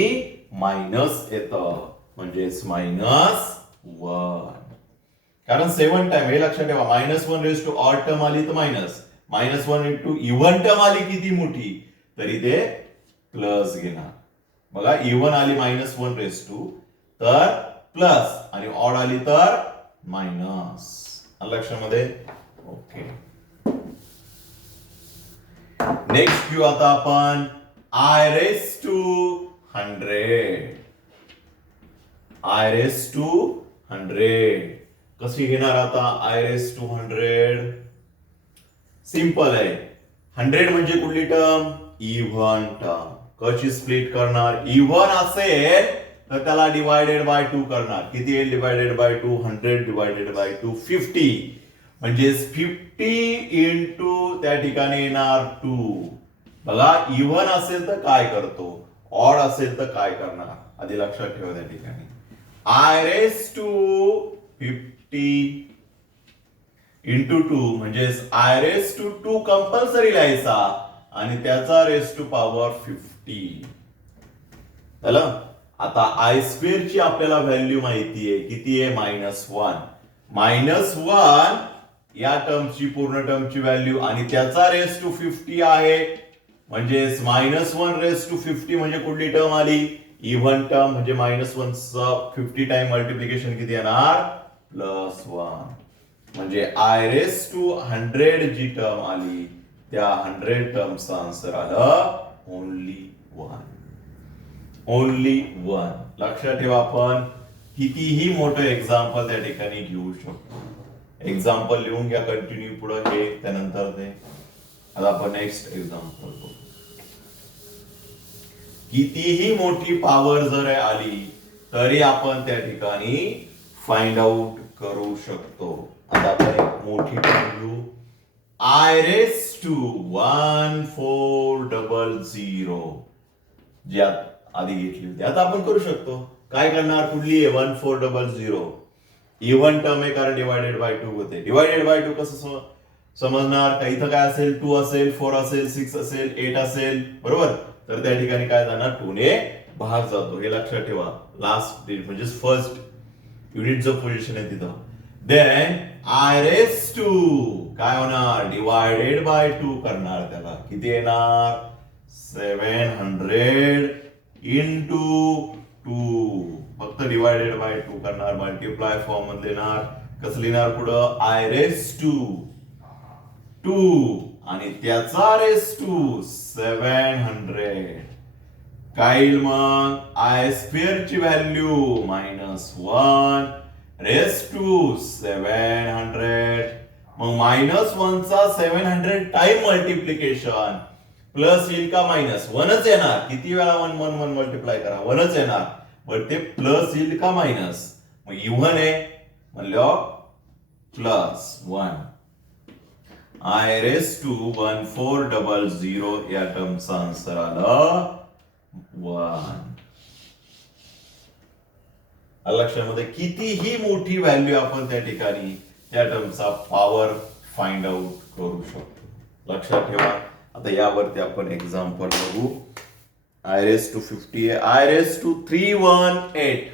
मायनस येतं, म्हणजेच -1. कारण 7 टाइम, हे लक्षात ठेवा. -1 ऑड टर्म आली तर मायनस, -1 इंटू इव्हन टर्म आली किती मोठी तरी ते प्लस घेणार. बघा, इव्हन आली -1 तर प्लस आणि ऑड आली तर मायनस. लक्षामध्ये? ओके. नेक्स्ट घेऊ आता आपण I100. कशी घेणार आता I100? सिंपल आहे. 100 म्हणजे कुठली टर्म? Even term. कशी स्प्लिट करणार? इव्हन असेल तर त्याला डिवायडेड बाय 2 करणार. किती येईल डिवायडेड बाय 2? 100 divided by 2 50. म्हणजे 50 इंटू त्या ठिकाणी येणार 2. बघा, इव्हन असेल तर काय करतो, ऑड असेल तर काय करणार, आधी लक्षात ठेवा त्या ठिकाणी. I50 इंटू 2 म्हणजे I2 कंपल्सरी लिहायचा आणि त्याचा रेस टू पॉवर 50 झालं. आता I² ची आपल्याला व्हॅल्यू माहिती आहे, किती आहे? -1. -1 या टर्मची पूर्ण टर्मची व्हॅल्यू आणि त्याचा रेस टू 50 आहे. म्हणजेच -1⁻50 म्हणजे कुठली टर्म आली? Even term. म्हणजे -1 चं 50 टाइम मल्टिप्लिकेशन किती येणार? +1. म्हणजे I100 जी टर्म आली त्या 100 टर्मचा आन्सर आलं ओनली 1. लक्षात ठेवा, आपण कितीही मोठं एक्झाम्पल त्या ठिकाणी घेऊ शकतो. एक्झाम्पल लिहून घ्या कंटिन्यू पुढे, हे त्यानंतर ते. आता आपण नेक्स्ट एक्झाम्पल बघू. कितीही मोठी पॉवर जर आली तरी आपण त्या ठिकाणी फाइंड आउट करू शकतो. आता आपण एक मोठी टर्म घेऊ. I1400 जी आधी घेतली होती, आता आपण करू शकतो. काय करणार? कुठली आहे? 1400 इव्हन टर्म आहे, कारण डिवायडेड बाय 2 होते. डिवायडेड बाय 2 कसं समजणार? का इथं काय असेल? 2 असेल, 4 असेल, 6 असेल, 8 असेल, बरोबर. तर त्या ठिकाणी काय जाणार? 2 ने भाग जातो, हे लक्षात ठेवा. लास्ट म्हणजे फर्स्ट युनिटचं पोझिशन आहे तिथं. देन I2 काय होणार? डिवायडेड बाय 2 करणार त्याला. किती येणार? 700 इंटू 2. फक्त डिवायडेड बाय 2 करणार, मल्टिप्लाय फॉर्म मध्ये लिहिणार. कसं लिहिणार पुढं? I2 आणि त्याचा रेस टू 700. काय येईल मग? I² ची व्हॅल्यू -1 रेस टू 700. मग -1चा 700 टाइम मल्टिप्लिकेशन प्लस येईल का मायनस? 1च येणार. किती वेळा 1 1 1 मल्टिप्लाय करा, 1च येणार. बट ते प्लस येईल का मायनस? मग इव्हन आहे म्हणल्यावर +1. I raised to 1400 या टर्मचा आन्सर आला 1. लक्षामध्ये कितीही मोठी व्हॅल्यू आपण त्या ठिकाणी त्या टर्मचा पॉवर फाइंड आउट करू शकतो. लक्षात ठेवा. आता यावरती आपण एक्झाम्पल बघू. I raised to 50, I raised to 318.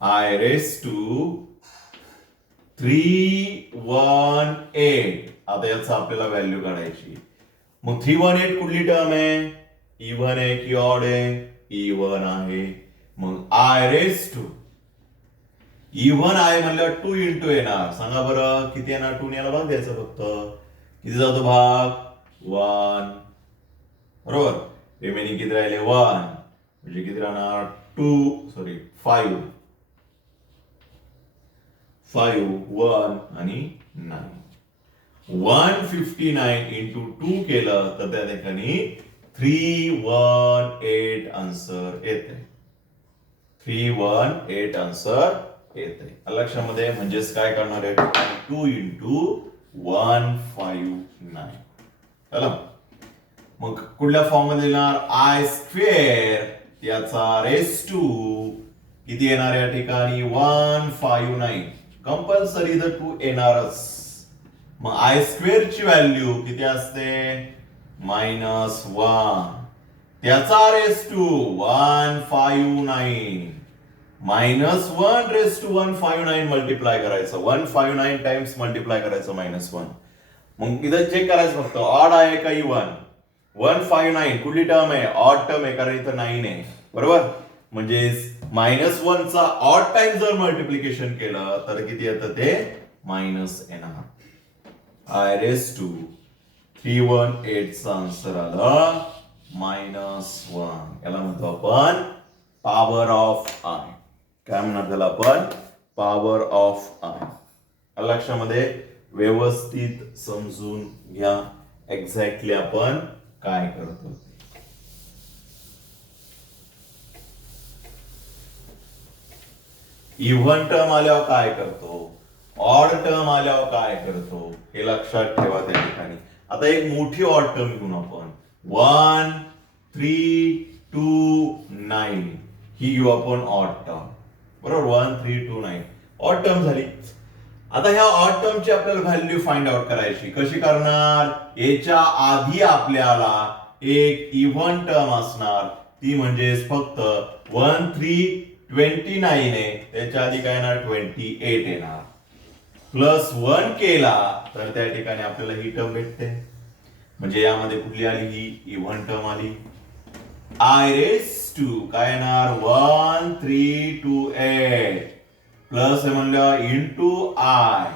I raised to 318. आता याचा आपल्याला व्हॅल्यू काढायची. मग 318 कुठली टर्म आहे? इव्हन आहे की ऑड आहे? इव्हन आहे. मग आय रेस टू इव्हन आहे म्हणल्यावर 2 इंटू येणार. सांगा बरं किती येणार? 2 याला भाग द्यायचा फक्त. किती जातो भाग? 1. बरोबर. रिमेनिंग किती राहिले? 1. म्हणजे किती राहणार? 5. 1 आणि 9. 159 इंटू 2 केलं तर त्या ठिकाणी 318 आन्सर येते. 318 आन्सर येते. लक्षामध्ये म्हणजेच काय करणार आहे? 2 इंटू 159. चला मग कुठल्या फॉर्म मध्ये लिहिणार? आय स्क्वेअर याचा रेस टू किती येणार या ठिकाणी? 159. कंपल्सरी द 2 येणारच. मग आय स्क्वेअर ची व्हॅल्यू किती असते? -1. त्याचा raise to 159. -1 raise to 159 multiply करायचं. 159 टाइम्स मल्टिप्लाय करायचं -1. मग इथं चेक करायचं फक्त ऑड आहे का इव्हन. 159 कुठली टर्म आहे? ऑड टर्म आहे कारण इथं 9 आहे. बरोबर. म्हणजे -1 चा ऑड टाइम जर मल्टिप्लिकेशन केलं तर किती येतं? ते मायनस येणार. आय रेस टू 318 चा आन्सर आला -1. याला म्हणतो आपण पॉवर ऑफ आय. काय म्हणणार त्याला आपण? Power of I. लक्षामध्ये व्यवस्थित समजून घ्या एक्झॅक्टली आपण काय करतो. इव्हन टर्म आल्यावर काय करतो, ऑड टर्म आल्यावर काय करतो हे लक्षात ठेवा त्या ठिकाणी. आता एक मोठी ऑड टर्म घेऊन आपण 1 3 2 9 ही घेऊ आपण ऑड टर्म. बरोबर. 1 3 2 9 ऑड टर्म झाली. आता ह्या ऑड टर्मची आपल्याला व्हॅल्यू फाइंड आउट करायची. कशी करणार? याच्या आधी आपल्याला एक इव्हन टर्म असणार ती म्हणजे फक्त 1 3 29 आहे. त्याच्या आधी काय येणार? 28 येणार. +1 केला तर त्या ठिकाणी आपल्याला ही टर्म भेटते. म्हणजे यामध्ये कुठली आली? ही इव्हन टर्म आली. आय रेस टू काय येणार? 1328 प्लस म्हणलं इंटू आय.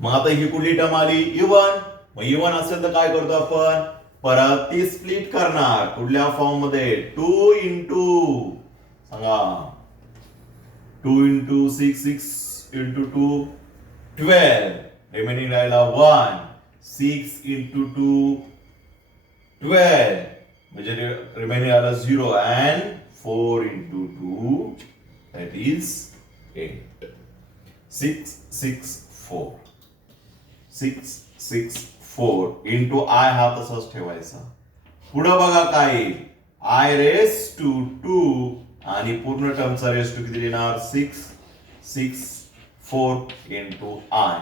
मग आता ही कुठली टर्म आली? इव्हन. मग इव्हन असेल तर काय करतो आपण? परत ती स्प्लिट करणार. कुठल्या फॉर्म मध्ये? 2 इंटू सांगा 2 इंटू 6 6 इंटू 2 12. रिमेनिंग राहिला 1. 6 इंटू 2 12 म्हणजे रिमेनिंग राहिला 0 and 4 into 2 that is 8. 6 6 4 6 6 4 into I हा तसाच ठेवायचा. पुढे बघा काय? आय रेस टू 2 आणि पूर्ण टर्मचा रेस टू किती येणार? 6 6 4 इंटू आय.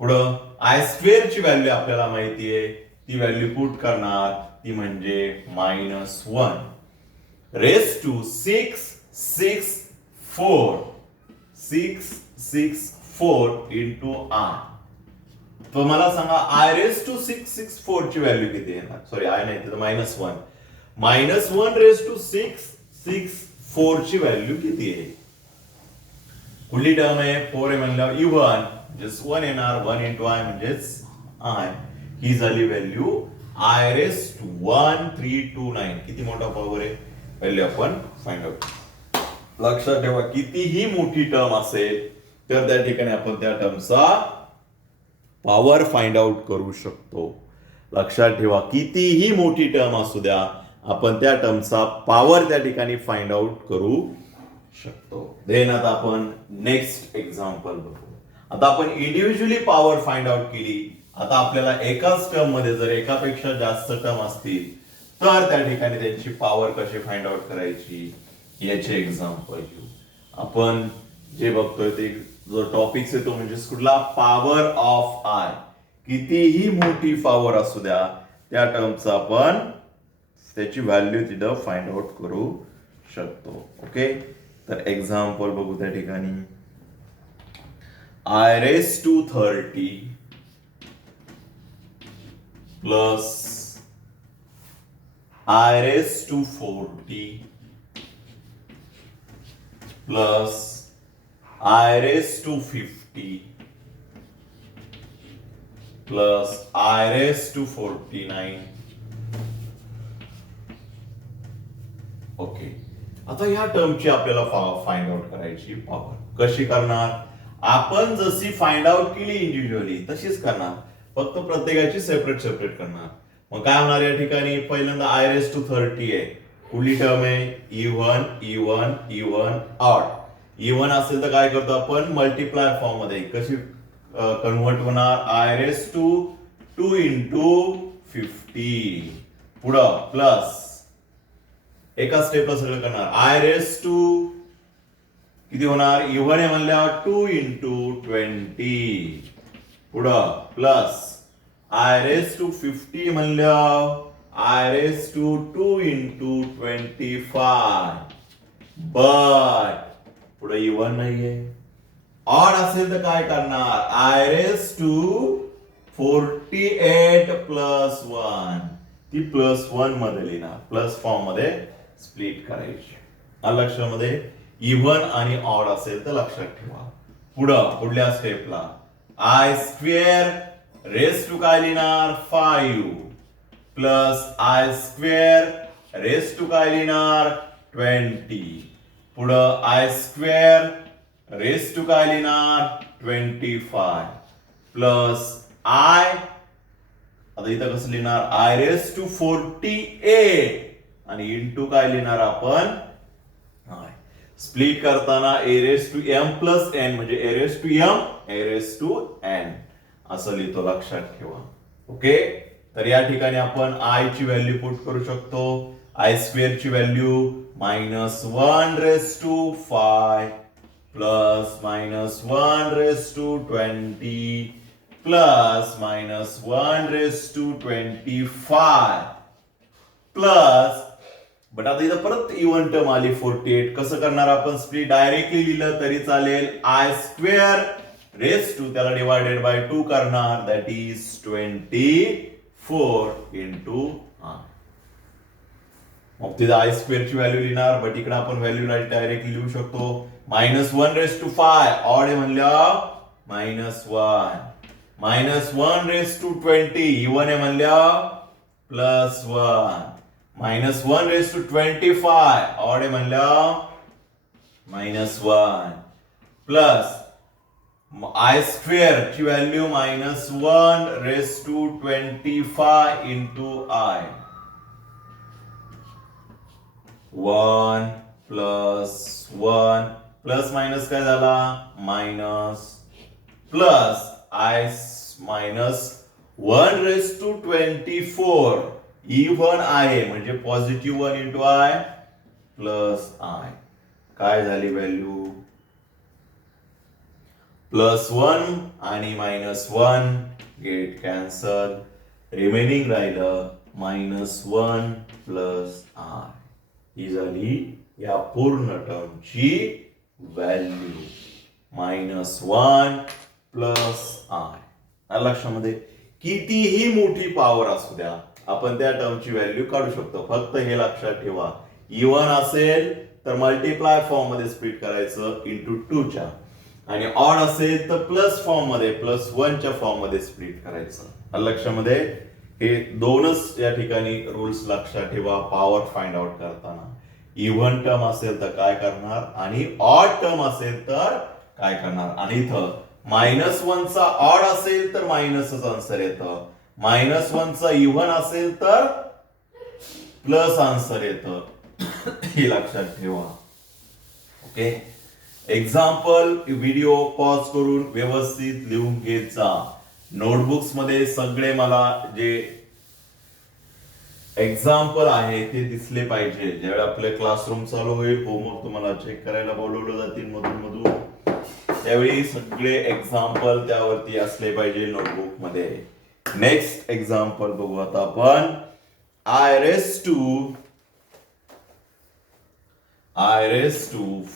पुढं आय स्क्वेअर ची व्हॅल्यू आपल्याला माहिती आहे. ती व्हॅल्यू पुट करणार. ती म्हणजे -1 रेस टू 6 6 4 6 6 4 इंटू आय. तर मला सांगा आय रेस टू 664 ची व्हॅल्यू किती येणार? सॉरी आय नाही तर -1. -1 रेस टू 664 ची व्हॅल्यू किती आहे? कुठली टर्म आहे? 4 आहे म्हणल्यावर इव्हन म्हणजेच 1 येणार. 1 इंटू आय म्हणजेच आय. ही झाली व्हॅल्यू. आय रेस टू 1329 किती मोठा पॉवर आहे? व्हॅल्यू आपण फाइंड आउट. लक्षात ठेवा, कितीही मोठी टर्म असेल तर त्या ठिकाणी आपण त्या टर्मचा पॉवर फाइंड आउट करू शकतो. लक्षात ठेवा, कितीही मोठी टर्म असू द्या, आपण त्या टर्मचा पॉवर त्या ठिकाणी फाइंड आउट करू शकतो. देन आता आपण नेक्स्ट एक्झाम्पल बघू. आता आपण इंडिव्हिज्युअली पॉवर फाइंड आउट केली. आता आपल्याला एकाच टर्म मध्ये जर एकापेक्षा जास्त टर्म असतील तर त्या ठिकाणी त्यांची पॉवर कशी फाइंड आउट करायची याचे एक्झाम्पल घेऊ. आपण जे बघतोय ते जो टॉपिक आहे तो म्हणजे कुठला, पॉवर ऑफ आय. कितीही मोठी पॉवर असू द्या त्या टर्मचा आपण त्याची व्हॅल्यू तिथं फाइंड आउट करू शकतो. ओके, तर एक्झाम्पल बघू त्या ठिकाणी. I raise to 30 plus i raise to 40 plus i raise to 50 plus i raise to 49. Okay, आता ह्या टर्मची आपल्याला फाइंड आउट करायची पॉवर. कशी करणार? आपण जशी फाइंड आउट केली इंडिव्हिज्युअली तशीच करणार, फक्त प्रत्येकाची सेपरेट सेपरेट करणार. मग काय होणार या ठिकाणी? पहिल्यांदा आय रेस टू 30 आहे, कुठली टर्म आहे? Even even even odd. Even असेल तर काय करतो आपण? मल्टिप्लाय फॉर्म मध्ये. कशी कन्वर्ट होणार? आय रेस टू 2 इंटू 50 पुढं प्लस एका स्टेपला सगळं करणार. आय रेस टू किती होणार? इव्हन आहे म्हणल्यावर 2 इंटू 20 पुढं प्लस आय रेस टू 50 म्हणल्यावर i raise to 2 into 25. But पुढे इव्हन नाहीये. ऑड असेल तर काय करणार? I raise to 48 plus 1. ती प्लस 1 मध्ये लिहिणार, प्लस फॉर्म मध्ये स्प्लिट करायची. लक्षामध्ये इव्हन आणि ऑड असेल तर लक्षात ठेवा. पुढल्या स्टेपला आय स्क्वेअर रेस टू काय लिहिणार? 5 plus i square raise to काय लिहिणार? 20 पुढं आय स्क्वेअर रेस टू काय लिहिणार? 25 प्लस आय, आता इथं कसं लिहिणार? आय रेस टू 48 आणि इंटू काय लिहिणार आपण? स्प्लिट करताना a raise to m plus n म्हणजे a raise to m a raise to n असं लिहितो. लक्षात ठेवा. ओके, तर या ठिकाणी आपण आय ची व्हॅल्यू पुट करू शकतो. आय स्क्वेअर ची value -1 raise to 5 plus -1 raise to 20 plus -1 raise to 25 plus, but आता इथं परत इव्हन टर्म आली 48. कसं करणार आपण? स्प्लिट डायरेक्टली लिहिलं तरी चालेल. आय स्क्वेअर रेस टू त्याला डिवायडेड बाय 2 करणार, दॅट इज 24 इंटू आय. मग तिथं आय स्क्वेअर ची व्हॅल्यू लिहिणार, बट इकडे आपण व्हॅल्यू डायरेक्टली लिहू शकतो. -1 रेस टू 5 ऑड आहे म्हणल्यावर -1 -1 रेस टू 20 इव्हन आहे म्हणल्यावर +1 -1 रेस टू 25 ऑड आहे म्हणल्यावर -1 प्लस आय स्क्वेअर ची value -1 raise to 25 into i. 1 plus 1 plus minus काय झाला? Minus plus i -1 raise to 24 even आहे म्हणजे positive 1 into i plus i. काय झाली व्हॅल्यू? +1 आणि -1 गेट कॅन्सल, रिमेनिंग राहिलं -1 प्लस आय. ही झाली या पूर्ण टर्मची व्हॅल्यू -1 प्लस आय. लक्षामध्ये कितीही मोठी पॉवर असू द्या आपण त्या टर्मची व्हॅल्यू काढू शकतो. फक्त हे लक्षात ठेवा, इव्हन असेल तर मल्टिप्लाय फॉर्म मध्ये स्प्लिट करायचं इंटू 2 च्या, आणि ऑड असेल तर प्लस फॉर्म मध्ये +1 च्या फॉर्म मध्ये स्प्लिट करायचं. लक्षामध्ये हे दोनच या ठिकाणी रूल्स लक्षात ठेवा पॉवर फाइंड आउट करताना. इव्हन टर्म असेल तर काय करणार आणि ऑड टर्म असेल तर काय करणार. आणि इथं -1चा ऑड असेल तर मायनसच आन्सर येतं, -1चा इव्हन असेल तर प्लस आन्सर येतं. हे लक्षात ठेवा. ओके. एक्झाम्पल व्हिडिओ पॉज करून व्यवस्थित लिहून घेत जा. नोटबुक्स मध्ये सगळे मला जे एक्झाम्पल आहे ते दिसले पाहिजे. ज्यावेळी आपले क्लासरूम चालू होईल, होमवर्क तुम्हाला चेक करायला बोलवलं जातील मधून मधून, त्यावेळी सगळे एक्झाम्पल त्यावरती असले पाहिजे नोटबुक मध्ये. नेक्स्ट एक्झाम्पल बघू आता आपण. I raised to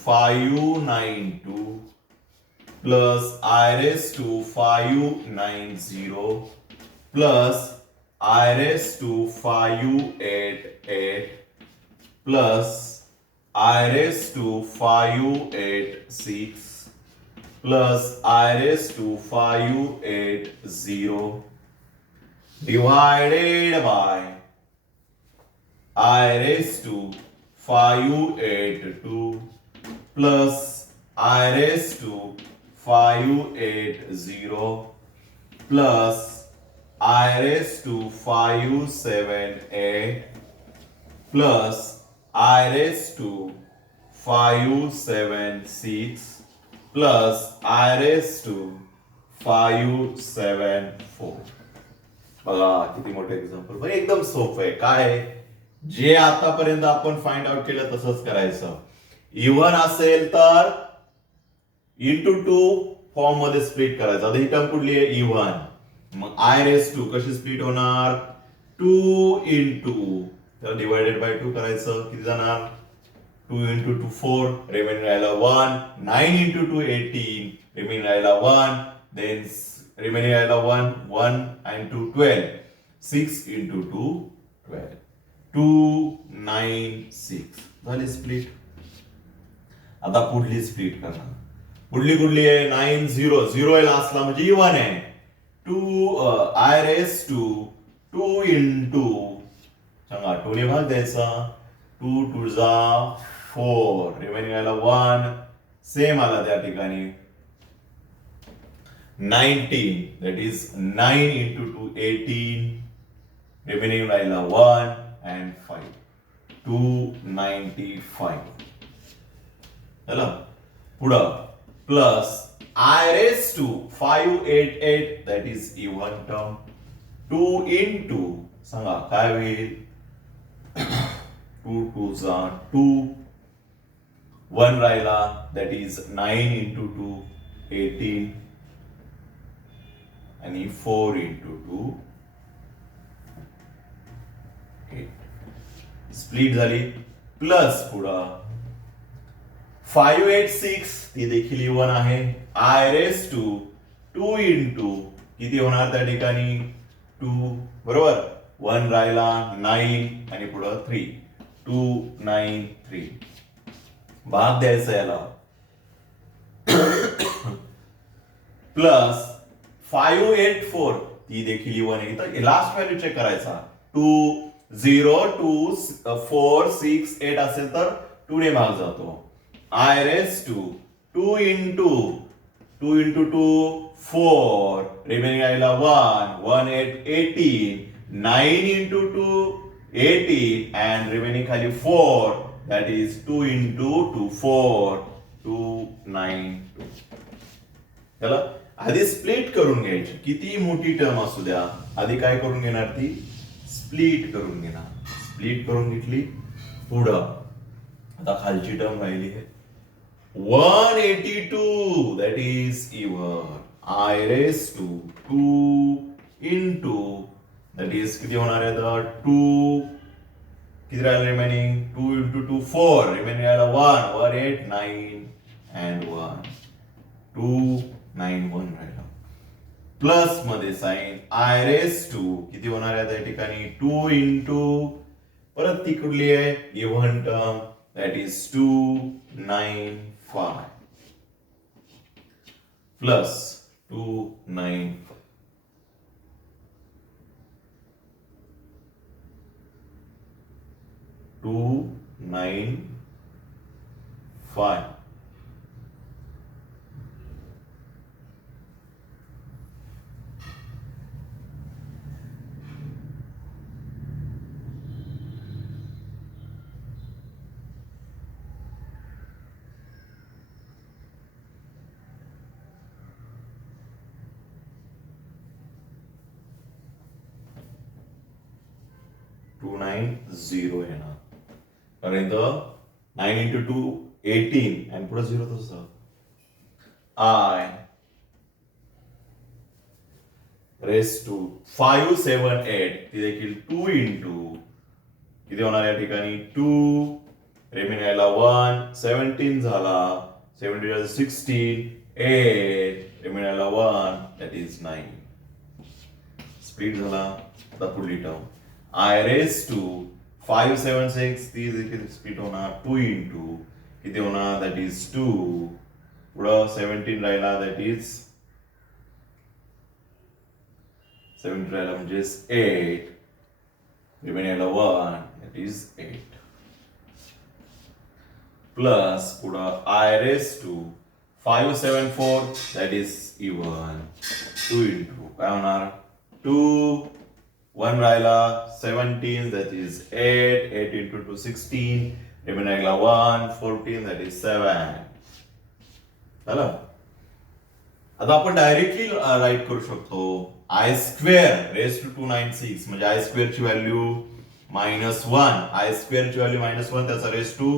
592 plus I raised to 590 plus I raised to 588 plus I raised to 586 plus I raised to 580 divided by I raised to 582 plus I raised to 580 plus I raised to 578 plus I raised to 576 plus I raised to 574. बघा किती मोठं example. पण एकदम सोपं आहे. काय जे आतापर्यंत आपण फाइंड आउट केलं तसंच करायचं. इव्हन असेल तर इंटू 2 फॉर्म मध्ये स्प्लिट करायचं. आता ही टर्म कुठली आहे? इव्हन. मग I raised to कशी स्प्लिट होणार? 2 इंटू, तर डिवायडेड बाय 2 करायचं. किती जाणार? 2 इंटू 2 4, रिमेनिंग राहिला 1. 9 इंटू 2 18, रिमेनिंग राहिला 1. देन रिमेनिंग राहिला 1, 1 and 2 12. 6 इंटू 2 12. 296 झाली स्प्लिट. आता पुढली स्प्लिट करणार. कुठली आहे? 9 0 0 आहे लास्टला म्हणजे इव्हन आहे. 2 I raised to 2 इंटू, सांगा 2 ने भाग द्यायचा. 2 2 जा 4, रिमेनिंग राहिला 1. सेम आला त्या ठिकाणी 19, that is 9 into 2 18, remaining राहिला 1 and 5, 295. चला पुढं plus I raised to 588, that is even term. 2 into, सांगा काय होईल? 2 2 जा 2, 1 राहिला, that is 9 into 2 18 आणि 4 into 2 8. स्प्लिट झाली. प्लस पुढं 586, ती देखील इव्हन आहे. I raised to 2 into, किती होणार त्या ठिकाणी? 2, बरोबर. 1 राहिला, 9 आणि पुढं 3, 293. भाग द्यायचा याला. प्लस 584, ती देखील इव्हन आहे. तर लास्ट व्हॅल्यू चेक करायचा. 2 0 2 4 6 8 असेल तर 2 ने भाग जातो. I raised to 2 into 2 4, remaining राहिला 1 1 8 18, 9 into 2 18 and remaining खाली 4, that is 2 into 2 4, 292. चला आधी स्प्लिट करून घ्यायची. किती मोठी टर्म असू द्या, आधी काय करून घेणार? ती स्प्लिट करून घेणार. स्प्लिट करून घेतली. पुढं आता खालची टर्म राहिली आहे 182, that is even. I raised to 2 into, that is किती होणार आहे? 2, किती राहिलं रिमेनिंग? 2 into 2 4, रिमेनिंग राहिला 1 1 8 9 and 1, 291 राहिला. प्लस मध्ये साइन I raised to, किती होणार आहे त्या ठिकाणी? 2 into, परत ती कुठली आहे? Even term, that is 295 plus 295. 9.5. To 9.0 येणार. कारण इथं 9 into 2 18 आणि पुढे 0 तसं I raised to 578 ती देखील 2 into किती होणार या ठिकाणी 2 रिमेन यायला 1 17 झाला 17 16 8 रिमेन यायला 1 that is 9 स्प्लिट झाला. आता पुढली टर्म I raised to 576 ती देखील स्प्लिट होणार 2 into किती होणार that is 2 पुढं 17 राहिला that is 17 राहिला म्हणजे 8 रिमेन यायला 1 that is 8 प्लस पुढं I raised to 574 that is even 2 into काय होणार 2 1 राहिला 17 that is 8 8 into 2 16 रिमेन राहिला 1 14 that is 7 झालं. आता आपण डायरेक्टली राईट करू शकतो आय स्क्वेअर रेस टू 296 म्हणजे आय स्क्वेअर ची व्हॅल्यू -1 आय स्क्वेअर ची व्हॅल्यू -1 त्याचा रेस टू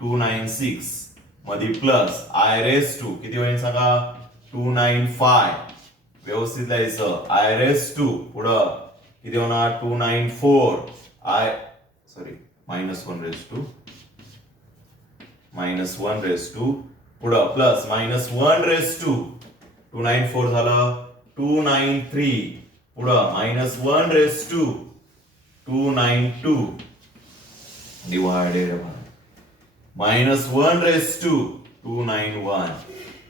296 मध्ये प्लस आय रेस टू किती होईल सांगा 295 व्यवस्थित लिहायचं आय रेस टू पुढं किती होणार 294 आय सॉरी -1 रेस टू पुढं प्लस -1 रेस टू 294 झालं 293 पुढं -1 raise to 292 divided by -1 raise to 291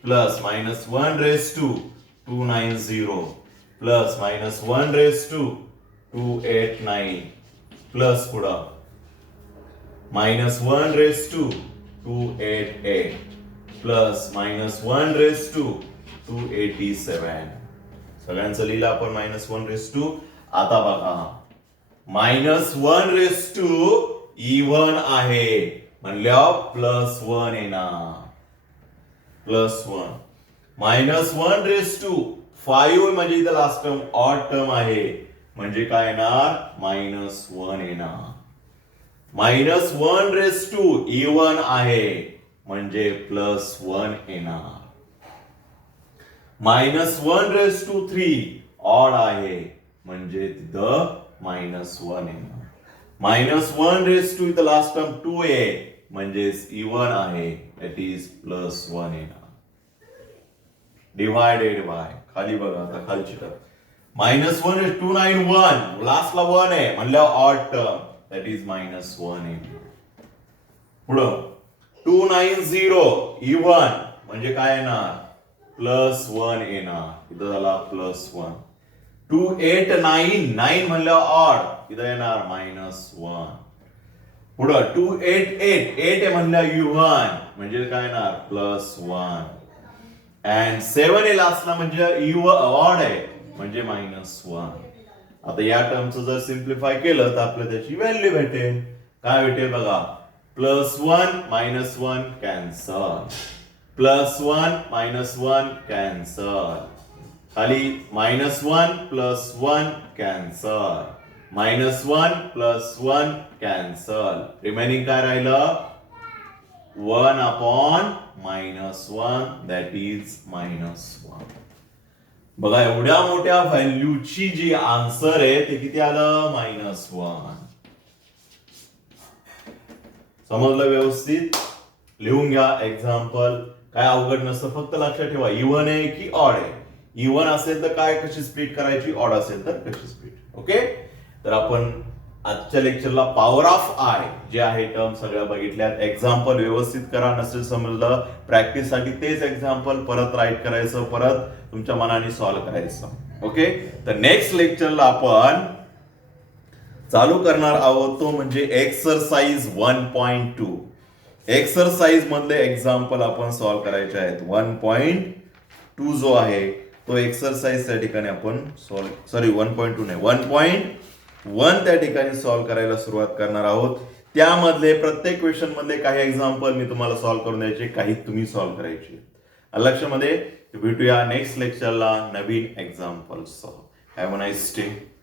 plus -1 raise to 290 plus -1 raise to 289 plus पुढं -1 raise to 288 plus -1 raise to 287 सगळ्यांचं लिहिलं आपण -1 रेस टू. आता बघा -1 रेस टू इव्हन आहे म्हणल्यावर +1 येणार +1 -1 रेस टू 5 म्हणजे इथं लास्ट टर्म ऑड टर्म आहे म्हणजे काय येणार -1 येणार. -1 रेस टू इव्हन आहे म्हणजे +1 येणार. -1 रेस टू 3 ऑड आहे म्हणजे तिथं -1 येणार. -1 रेस टू इथं लास्ट टर्म 2 आहे म्हणजे इव्हन आहे दॅट इज +1 येणार. डिवायडेड बाय खाली बघा आता खालची टर्म -1 रेस 291 लास्टला 1 आहे म्हणल्यावर ऑड टर्म दॅट इज -1 येणार. पुढं 290 इव्हन म्हणजे काय येणार +1 येणार इथं झाला +1. 289 9 म्हणल्यावर ऑड इथं येणार -1. पुढं 288 8 आहे म्हणल्यावर इव्हन म्हणजे काय येणार +1 अँड 7 आहे लास्टला म्हणजे इव्हन ऑड आहे म्हणजे -1. आता या टर्मचं जर सिम्प्लिफाय केलं तर आपल्याला त्याची व्हॅल्यू भेटेल. काय भेटेल बघा +1 -1 कॅन्सल +1 -1 कॅन्सल खाली -1 +1 कॅन्सल -1 +1 कॅन्सल रिमेनिंग काय राहिलं 1/-1 दॅट इज -1. बघा एवढ्या मोठ्या व्हॅल्यूची जी आन्सर आहे ते किती आलं -1. समजलं व्यवस्थित लिहून घ्या एक्झाम्पल. काय अवघड नसतं फक्त लक्षात ठेवा इव्हन आहे की ऑड आहे. इव्हन असेल तर काय कशी स्प्लिट करायची ऑड असेल तर कशी स्प्लिट. ओके तर आपण आजच्या लेक्चरला पॉवर ऑफ आय जे आहे टर्म सगळ्या बघितल्यात. एक्झाम्पल व्यवस्थित करा नसेल समजलं प्रॅक्टिस साठी तेच एक्झाम्पल परत राईट करायचं परत तुमच्या मनाने सॉल्व्ह करायचं. ओके तर नेक्स्ट लेक्चरला आपण चालू करणार आहोत तो म्हणजे एक्सरसाइज 1.2. एक्सरसाइज मधले एक्झाम्पल आपण सॉल्व्ह करायचे आहेत. 1.2 जो आहे तो एक्सरसाइज त्या ठिकाणी आपण 1.2 नाही 1.1 त्या ठिकाणी सॉल्व्ह करायला सुरुवात करणार आहोत. त्यामधले प्रत्येक क्वेश्चन मधले काही एक्झाम्पल मी तुम्हाला सॉल्व्ह करून द्यायचे, काही तुम्ही सॉल्व्ह करायचे. लक्षामध्ये भेटूया नेक्स्ट लेक्चरला नवीन एक्झाम्पल्ससह. Have a nice day.